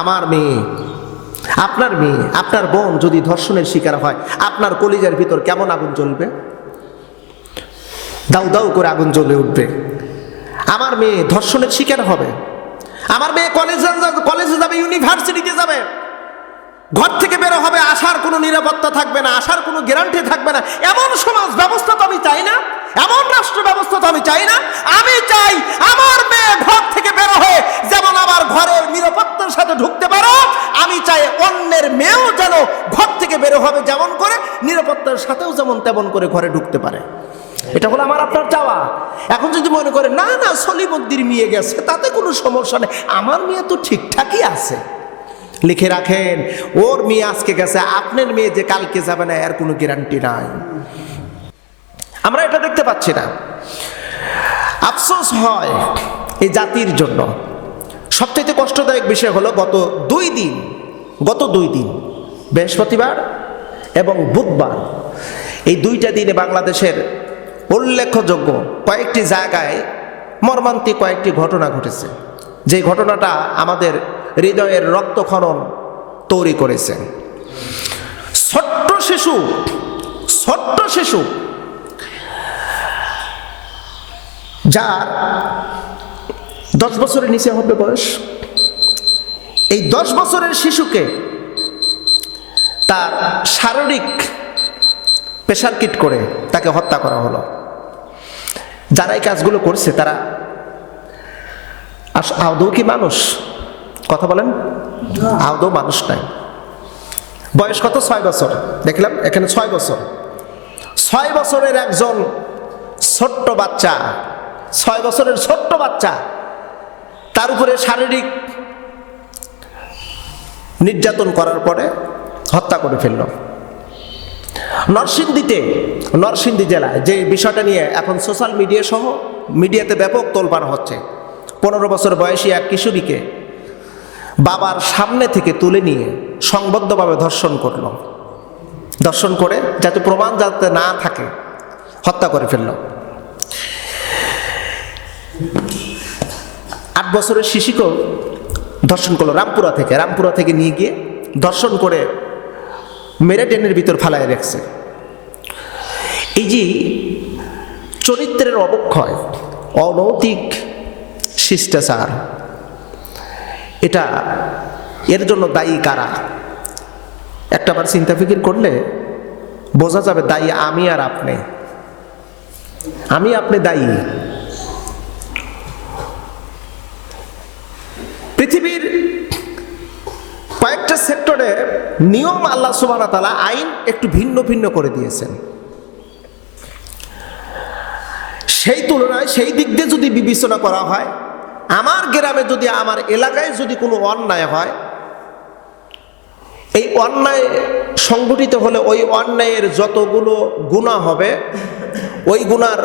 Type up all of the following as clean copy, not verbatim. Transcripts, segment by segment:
আমার মেয়ে, আপনার মেয়ে, আপনার বোন যদি ধর্ষণের শিকার হয়, আপনার কলিজার ভিতর কেমন আগুন জ্বলবে? দাউ দাউ করে আগুন জ্বলে উঠবে। আমার মেয়ে ধর্ষণের শিকার হবে, আমার মেয়ে কলেজে যাবে, ইউনিভার্সিটিতে যাবে, ঘর থেকে বেরো হবে, আসার কোনো নিরাপত্তা থাকবে না, আসার কোনো গ্যারান্টি থাকবে না। এমন সমাজ ব্যবস্থা তো আমি চাই না, এমন রাষ্ট্র ব্যবস্থা তো আমি চাই না। আমি চাই আমার মেয়ে ঘর থেকে বেরো হয়ে যেমন আমার ঘরের নিরাপত্তার সাথে ঢুকতে পারো, আমি চাই অন্যের মেয়েও যেন ঘর থেকে বেরো হবে যেমন করে, নিরাপত্তার সাথেও যেমন তেমন করে ঘরে ঢুকতে পারে। এটা হলো আমার আপনার চাওয়া। এখন যদি মনে করে না না সলিমুদ্দির মেয়ে গেছে তাতে কোনো সমস্যা নেই, আমার মেয়ে তো ঠিকঠাকই আছে, লিখে রাখেন, ওর মেয়ে আজকে গেছে, আপনার মেয়ে যে কালকে যাবে না এর কোনো গ্যারান্টি নাই। আমরা এটা দেখতে পাচ্ছি না। আফসোস হয় এই জাতির জন্য। সবচেয়ে কষ্টদায়ক বিষয় হলো গত দুই দিন বৃহস্পতিবার এবং বুধবার, এই দুইটা দিনে বাংলাদেশের উল্লেখযোগ্য কয়েকটি জায়গায় মর্মান্তিক কয়েকটি ঘটনা ঘটেছে, যে ঘটনাটা আমাদের হৃদয়ের রক্তক্ষরণ তৈরি করেছে। ছোট্ট শিশু যার 10 বছরের নিচে হবে বয়স, এই 10 বছরের শিশুকে তার শারীরিক প্রেশার কিট করে তাকে হত্যা করা হলো। যারা এই কাজগুলো করছে তারা আদৌ কি মানুষ? কথা বলেন, আদৌ মানুষ নাই। বয়স কত? 6 বছর। দেখলাম এখানে 6 বছর। 6 বছরের একজন ছোট্ট বাচ্চা, 6 বছরের ছোট্ট বাচ্চা, তার উপরে শারীরিক নির্যাতন করার পরে হত্যা করে ফেলল। নরসিংদী জেলায় যে বিষয়টা নিয়ে এখন সোশ্যাল মিডিয়া সহ মিডিয়াতে ব্যাপক তোলপাড় হচ্ছে, 15 বছর বয়সী এক কিশোরীকে বাবার সামনে থেকে তুলে নিয়ে সংবদ্ধভাবে ধর্ষণ করলো। ধর্ষণ করে যাতে প্রমাণ যাতে না থাকে হত্যা করে ফেলল। 8 বছরের শিশুকেও ধর্ষণ করলো রামপুরা থেকে নিয়ে গিয়ে ধর্ষণ করে মেরে ট্রেনের ভিতর ফালায় রেখেছে। এই যে চরিত্রের অবক্ষয়, অনৈতিক শিষ্টাচার, এর জন্য দায়ী কারা? একটাবার চিন্তা ফিকির করলে বোঝা যাবে দায়ী আমি আর আপনি দায়ী। পৃথিবীর কয়েকটা সেক্টরে নিয়ম আল্লাহ সুবহানাহু ওয়া তাআলা আইন একটু ভিন্ন ভিন্ন করে দিয়েছেন। সেই তুলনায় সেই দিক দিয়ে যদি বিবেচনা করা হয়, আমার গ্রামে যদি, আমার এলাকায় যদি কোনো অন্যায় হয়, এই অন্যায় সংগঠিত হলে ওই অন্যায়ের যতগুলো গুনাহ হবে ওই গুনার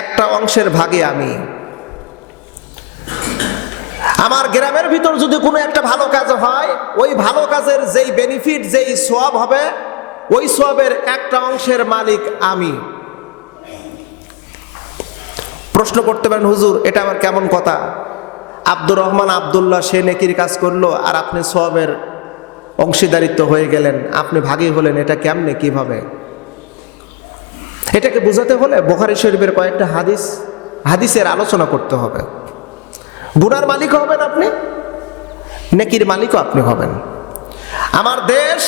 একটা অংশের ভাগে আমি। আমার গ্রামের ভিতর যদি কোনো একটা ভালো কাজ হয়, ওই ভালো কাজের যেই বেনিফিট, যেই সওয়াব হবে, ওই সওয়াবের একটা অংশের মালিক আমি। প্রশ্ন করতে পারেন, হুজুর এটা আমার কেমন কথা? আব্দুর রহমান আব্দুল্লাহ সে নেকির কাজ করলো আর আপনি সওয়াবের অংশীদারিত্ব হয়ে গেলেন, আপনি ভাগী হলেন, এটা কেমনে, কিভাবে? এটাকে বোঝাতে হলে বুখারী শরীফের কয়েকটা হাদিসের আলোচনা করতে হবে। গুনার মালিকও হবেন আপনি, নেকির মালিকও আপনি হবেন। আমার দেশ,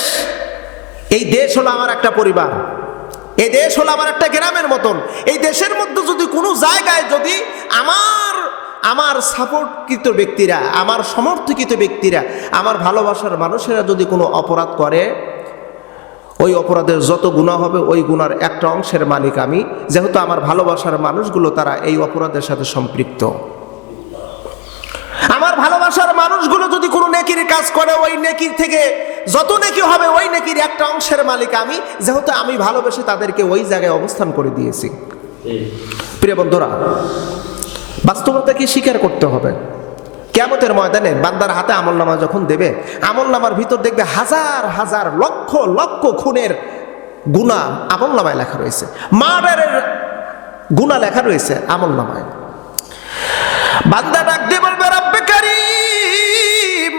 এই দেশ হলো আমার একটা পরিবার, এই দেশ হলো আমার একটা গ্রামের মতন। এই দেশের মধ্যে যদি কোনো জায়গায় যদি আমার সাপোর্টকৃত ব্যক্তিরা, আমার সমর্থকৃত ব্যক্তিরা, আমার ভালোবাসার মানুষেরা যদি কোনো অপরাধ করে, ওই অপরাধের যত গুনাহ হবে ওই গুনার একটা অংশের মালিক আমি, যেহেতু আমার ভালোবাসার মানুষগুলো তারা এই অপরাধের সাথে সম্পৃক্ত। আমার ভালোবাসার মানুষগুলো যদি কোনো নেকির কাজ করে, ওই নেকির থেকে যত নেকি হবে ওই নেকির একটা অংশের মালিক আমি, যেহেতু আমি ভালোবেসে তাদেরকে ওই জায়গায় অবস্থান করে দিয়েছি। প্রিয় বন্ধুরা, বাস্তবতাকে স্বীকার করতে হবে। কিয়ামতের ময়দানে বান্দার হাতে আমলনামা যখন দেবে, আমলনামার ভিতর দেখবে হাজার হাজার লক্ষ লক্ষ খুনের গুনাহ আমলনামায় লেখা রয়েছে, মার্ডারের গুনাহ লেখা রয়েছে আমলনামায়। বান্দা ডাক দিয়ে বলবে, রব্বে কারীম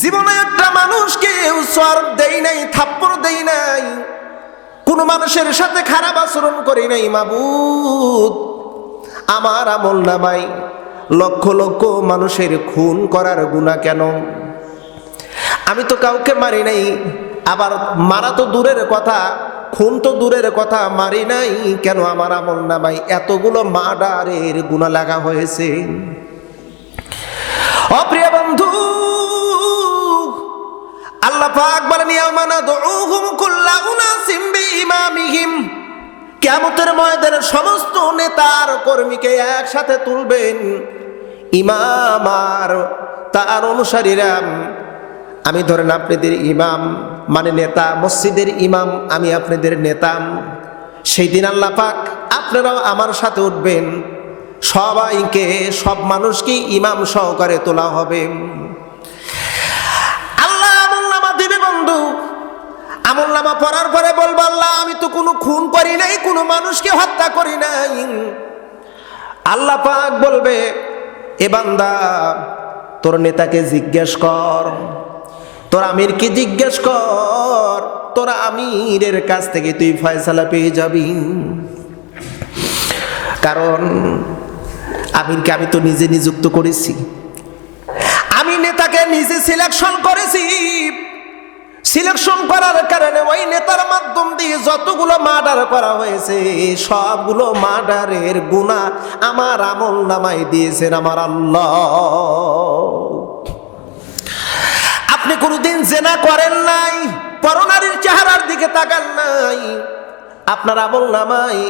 জীবনে একটা মানুষকে সওয়াব দেই নাই, থাপ্পড় দেই নাই, কোন মানুষের সাথে খারাপ আচরণ করি নাই। মাবুদ, আমার আমল নামায় লক্ষ লক্ষ মানুষের খুন করার গুনাহ কেন? আমি তো কাউকে মারি নাই, আবার মারা তো দূরের কথা, খুন তো দূরের কথা, মারি নাই কেন? আমার আমল নামায় এতগুলো মার্ডারের গুনাহ লাগা হয়েছে। অপ্রিয় বন্ধু, আল্লাহ পাক বলেন ইয়াওমা নাদউহুম কুল্লা উনাসিম বিইমামিহিম, কিয়ামতের ময়দানে সমস্ত নেতার কর্মীকে একসাথে তুলবেন। ইমাম আর তার অনুসারীরা, আমি ধরেন আপনাদের ইমাম মানে নেতা, মসজিদের ইমাম, আমি আপনাদের নেতা। সেই দিন আল্লাহ পাক আপনারাও আমার সাথে উঠবেন, সবাইকে, সব মানুষকে ইমাম সহকারে তোলা হবে। আল্লাহ আমলনামা দিবে বন্ধু। আমলনামা পড়ার পরে বলবো, আল্লাহ আমি তো কোনো খুন করি নাই, কোনো মানুষকে হত্যা করি নাই। আল্লাহ পাক বলবে, এ বান্দা তোর নেতাকে জিজ্ঞেস কর, তোর আমিরকে জিজ্ঞেস কর, তোর আমিরের কাছ থেকে তুই ফয়সালা পেয়ে যাবি। কারণ আমিরকে আমি তো নিজে নিযুক্ত করেছি, আমি নেতাকে নিজে সিলেকশন করেছি। সিলেকশন করার কারণে ওই নেতার মাধ্যম দিয়ে যতগুলো মার্ডার করা হয়েছে সবগুলো মার্ডারের গুনাহ আমার আমল নামায় দিয়েছেন আমার আল্লাহ। আপনি কোনোদিন জেনা করেন নাই, পরনারীর চেহারার দিকে তাকান নাই, আপনার আমল নামায়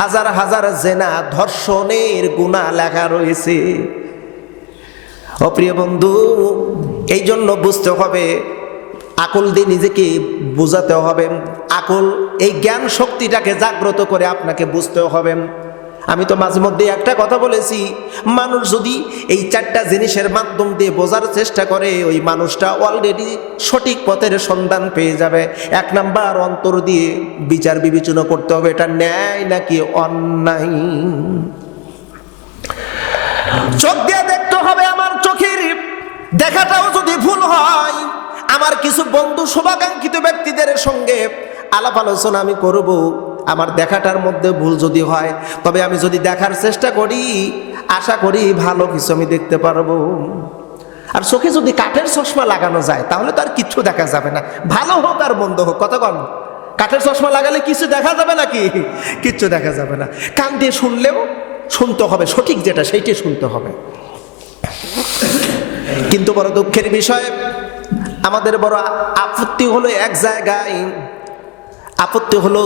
হাজার হাজার জেনা, ধর্ষণের গুনাহ লেখা রয়েছে। ও প্রিয় বন্ধু, এই জন্য বুঝতে হবে, আকল দিয়ে নিজেকে বোঝাতে হবে। আকল, এই জ্ঞান শক্তিটাকে জাগ্রত করে আপনাকে বুঝতে হবে। আমি তো মাঝে মধ্যে একটা কথা বলেছি, মানুষ যদি এই চারটা জিনিসের মাধ্যম দিয়ে বোঝার চেষ্টা করে, ওই মানুষটা অলরেডি সঠিক পথের সন্ধান পেয়ে যাবে। এক নাম্বার, অন্তর দিয়ে বিচার বিবেচনা করতে হবে, এটা ন্যায় নাকি অন্যায়। চোখ দিয়ে দেখতে হবে, আমার চোখের দেখাটাও যদি ভুল হয়, আমার কিছু বন্ধু শুভাকাঙ্ক্ষিত ব্যক্তিদের সঙ্গে আলাপ আলোচনা আমি করব, আমার দেখাটার মধ্যে ভুল যদি হয়, তবে আমি যদি দেখার চেষ্টা করি, আশা করি ভালো কিছু আমি দেখতে পারবো। আর চোখে যদি কাঠের চশমা লাগানো যায় তাহলে তো আর কিচ্ছু দেখা যাবে না, ভালো হোক আর মন্দ হোক। কতক্ষণ কাঠের চশমা লাগালে কিছু দেখা যাবে নাকি? কিচ্ছু দেখা যাবে না। কান দিয়ে শুনলেও শুনতে হবে, সঠিক যেটা সেইটাই শুনতে হবে। কিন্তু বড় দুঃখের বিষয়, আমাদের বড় আপত্তি হলো এক জায়গায়। আপত্তি হলো,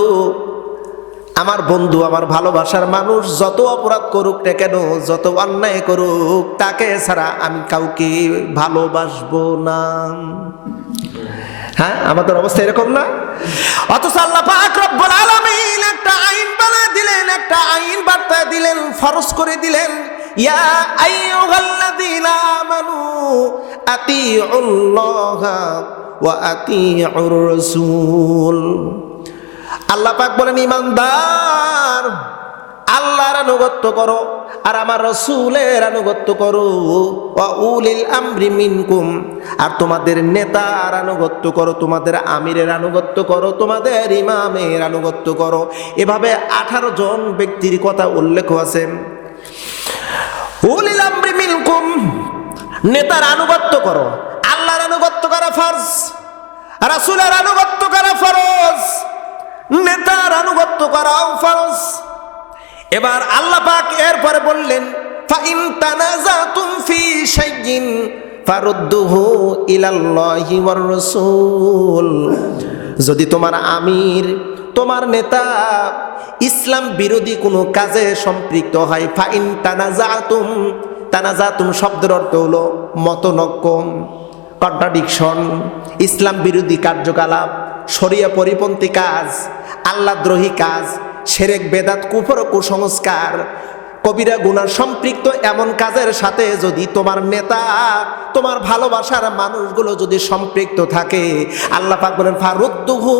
আমার বন্ধু, আমার ভালোবাসার মানুষ যত অপরাধ করুক না কেন, যত অন্যায় করুক, তাকে ছাড়া আমি কাউকে ভালোবাসবো না। হ্যাঁ, আমাদের অবস্থা এরকম না? অথচ আল্লাহ পাক রব্বুল আলামিন একটা আইন বানায় দিলেন, একটা আইন বার্তা দিলেন, ফরজ করে দিলেন, ইয়া আইয়ুহাল্লাযীনা আমানু আতিউল্লাহা ওয়া আতিউর রাসূল। আল্লাহ পাক বলেন, ঈমানদার, আল্লাহর আনুগত্য করো আর আমার রাসূলের আনুগত্য করো। ওয়া উলিল আমরি মিনকুম, আর তোমাদের নেতার আনুগত্য করো, তোমাদের আমিরের আনুগত্য করো, তোমাদের ইমামের আনুগত্য করো। এভাবে 18 জন ব্যক্তির কথা উল্লেখ আছে। উলিল আমরি মিনকুম, নেতার আনুগত্য করো, আল্লাহর আনুগত্য করা ফরজ, রাসূলের আনুগত্য করা ফরজ, নেতার আনুগত্য করাও ফরজ। এবার আল্লাহ পাক এরপরে বললেন, ফাইন তানাজাতুম ফি শাইইন ফারুদ্দুহু ইলাল্লাহি ওয়ার রাসূল। যদি তোমার আমির, তোমার নেতা ইসলাম বিরোধী কোনো কাজে সম্পৃক্ত হয়, ফাইন তানাজাতুম, তানাজাতুম শব্দের অর্থ হলো মতনৈক্য, কন্ট্রাডিকশন, ইসলাম বিরোধী কার্যকলাপ, শরিয়া পরিপন্থী কাজ, আল্লাহদ্রোহী কাজ, শিরক বেদাত কুফর কুসংস্কার, কবিরা গুনাহ সম্পৃক্ত এমন কাজের সাথে যদি তোমার নেতা, তোমার ভালোবাসার মানুষগুলো যদি সম্পৃক্ত থাকে, আল্লাহ পাক বলেন, ফারুদ্দুহু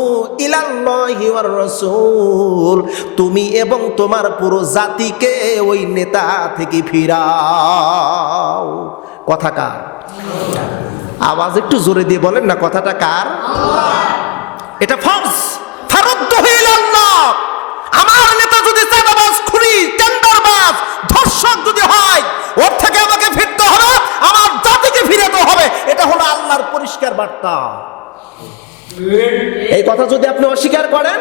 ইলাল্লাহি ওয়ার রাসূল, তুমি এবং তোমার পুরো জাতিকে ওই নেতা থেকে ফিরাও। কথা কার? আওয়াজ একটু জোরে দিয়ে বলেন না, কথাটা কার? এটা ফরজ, ফারুদ্দুহু ইলাল্লাহ। আমার নেতা যদি চাঁদাবাজ, খুনি, টেন্ডারবাজ, ধর্ষক যদি হয়, ওর থেকে আমাকে ফিরতে হবে, আমার জাতিকে ফিরাতে হবে। এটা হলো আল্লাহর পরিষ্কার বার্তা। এই কথা যদি আপনি অস্বীকার করেন,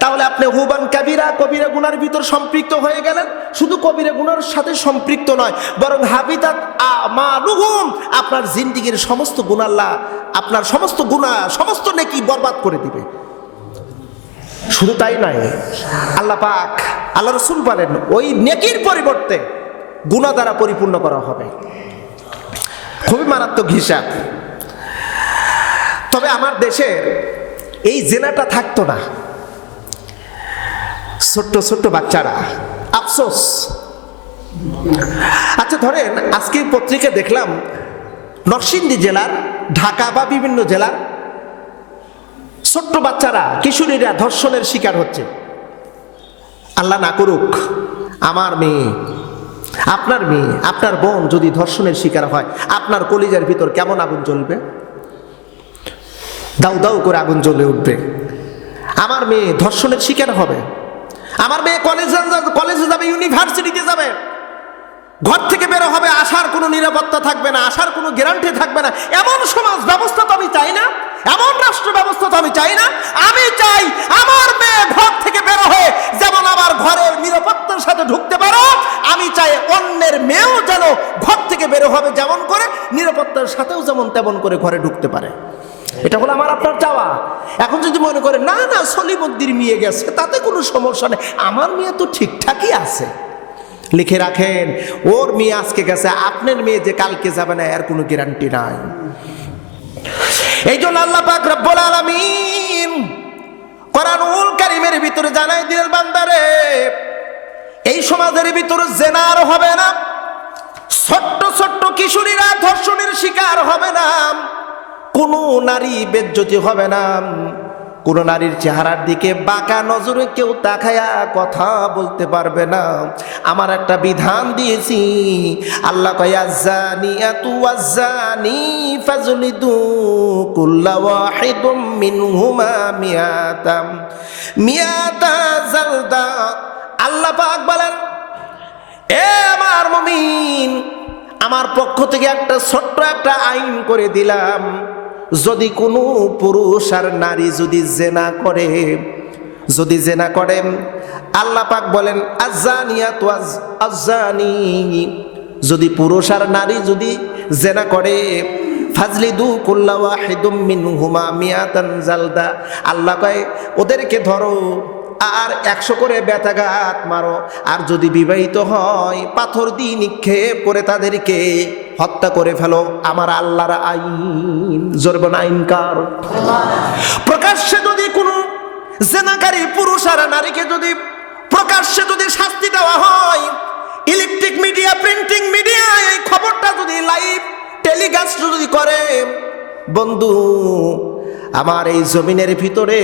তাহলে আপনি হুবান কাবিরা, কবিরা গুনার ভিতর সম্পৃক্ত হয়ে গেলেন। শুধু কবিরা গুনার সাথে সম্পৃক্ত নয়, বরং হাবিতাত আমালুহুম, আপনার জিন্দেগির সমস্ত গুনাহ, আল্লাহ আপনার সমস্ত গুনাহ, সমস্ত নেকি বরবাদ করে দিবে। শুধু তাই নয়, আল্লাহ পাক, আল্লাহ রাসূল বলেন, ওই নেকির পরিবর্তে গুনাহ দ্বারা পরিপূর্ণ করা হবে। খুবই মারাত্মক হিসাব। তবে আমার দেশে এই জেনাটা থাকতো না। ছোট্ট ছোট্ট বাচ্চারা, আফসোস। আচ্ছা ধরেন, আজকে পত্রিকা দেখলাম নরসিংদী জেলার, ঢাকা বা বিভিন্ন জেলার ছোট্ট বাচ্চারা, কিশোরীরা ধর্ষণের শিকার হচ্ছে। আল্লাহ না করুক, আমার মেয়ে, আপনার মেয়ে, আপনার বোন যদি ধর্ষণের শিকার হয়, আপনার কলিজার ভিতর কেমন আগুন জ্বলবে? দাউ দাউ করে আগুন জ্বলে উঠবে। আমার মেয়ে ধর্ষণের শিকার হবে, আমার মেয়ে কলেজে যাবে, ইউনিভার্সিটিতে যাবে, ঘর থেকে বেরো হবে, আসার কোনো নিরাপত্তা থাকবে না, আসার কোনো গ্যারান্টি থাকবে না। এমন সমাজ ব্যবস্থা তো আমি চাই না, এমন রাষ্ট্র ব্যবস্থা তো আমি চাই না। আমি চাই আমার মেয়ে ঘর থেকে বেরো হয়ে যেমন আমার ঘরের নিরাপত্তার সাথে ঢুকতে পারো, আমি চাই অন্যের মেয়েও যেন ঘর থেকে বেরো হবে যেমন করে, নিরাপত্তার সাথেও যেমন তেমন করে ঘরে ঢুকতে পারে। এটা হলো আমার আপনার চাওয়া। এখন যদি মনে করে না না সলিমুদ্দির মেয়ে গেছে, তাতে কোনো সমস্যা নেই, আমার মেয়ে তো ঠিকঠাকই আছে, লিখে রাখেন, ওর মেয়ে আজকে গেছে, আপনার মেয়ে যে কালকে যাবে না এর কোনো গ্যারান্টি নাই। এই জন্য আল্লাহ পাক রব্বুল আলামিন কোরআনুল কারীমের ভিতরে জানাই দিলেন, বান্দারে, এই সমাজের ভিতরে জিনা আর হবে না, ছোট্ট ছোট্ট কিশোরীরা ধর্ষণের শিকার হবে না, কোনো নারী বেজ্জতি হবে না, কোন নারীর চেহারার দিকে বাঁকা নজরে কেউ তাকায়া কথা বলতে পারবে না। আমার একটা বিধান দিয়েছি, আল্লাহ কয়, আয-যানিয়াতু ওয়াজ-যানি ফাজলিদু কুল্লা ওয়াহিদুম মিনহুমা মিয়াতা জালদা। আল্লাহ পাক বলেন, এ আমার মুমিন, আমার পক্ষ থেকে একটা ছোট্ট একটা আইন করে দিলাম, যদি কোনো পুরুষ আর নারী যদি জেনা করে, আল্লাহ পাক বলেন, আয-যানিয়াতু আয-যানি, যদি পুরুষ আর নারী যদি জেনা করে, ফাজলিদু কুল্লা ওয়াহিদুম মিনহুমা মিয়াতান জালদা, আল্লাহ কয় ওদেরকে ধরো আর 100 করে বেতাঘাত মারো, আর যদি বিবাহিত হয় পাথর দিয়ে নিক্ষেপ করে তাদেরকে হত্যা করে ফেলো। আমার আল্লাহর আইন, জোরবন আইন কার? প্রকাশ্যে যদি কোনো জেনাকারী পুরুষ আর নারীকে যদি প্রকাশ্যে যদি শাস্তি দেওয়া হয়, ইলেকট্রিক মিডিয়া, প্রিন্টিং মিডিয়া এই খবরটা যদি লাইভ টেলিকাস্ট যদি করে, বন্ধু আমার এই জমিনের ভিতরে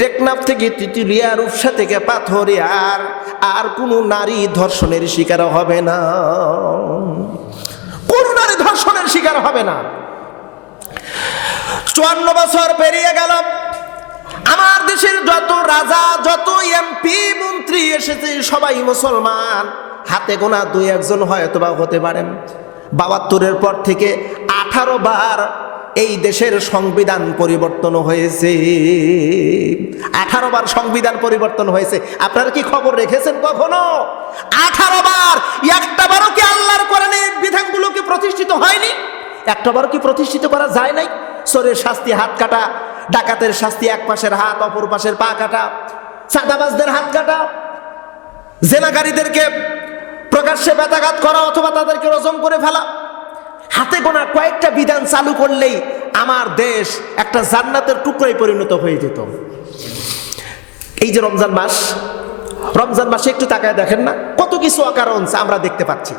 টেকনাফ থেকে তিতুলিয়া, রূপসা থেকে পাথরিয়ার আর কোনো নারী ধর্ষণের শিকার হবে না, কোন নারী ধর্ষণের শিকার হবে না। 54 বছর পেরিয়ে গেল, আমার দেশের যত রাজা, যত এমপি মন্ত্রী এসেছে সবাই মুসলমান, হাতে গোনা 2-1 হয়তোবা হতে পারেন। 72-এর পর থেকে 18 বার এই দেশের সংবিধান পরিবর্তন হয়েছে, 18 বার সংবিধান পরিবর্তন হয়েছে। আপনারা কি খবর রেখেছেন কখনো? 18 বার, একটা বারও কি আল্লাহর কোরআনের বিধানগুলো কি প্রতিষ্ঠিত হয়নি? একটা বারও কি প্রতিষ্ঠিত করা যায় নাই? চোরের শাস্তি হাত কাটা, ডাকাতের শাস্তি এক পাশের হাত অপর পাশের পা কাটা, চাঁদাবাজদের হাত কাটা, জেনাকারীদেরকে প্রকাশ্যে বেতাঘাত করা অথবা তাদেরকে রজম করে ফেলা। হাতে গোনা কয়েকটা বিধান চালু করলেই আমার দেশ একটা জান্নাতের টুকরায় পরিণত হয়ে যেত। এই যে রমজান মাসে একটু তাকায় দেখেন না, কত কিছু অকারণ আমরা দেখতে পাচ্ছি,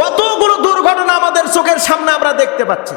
কতগুলো দুর্ঘটনা আমাদের চোখের সামনে আমরা দেখতে পাচ্ছি।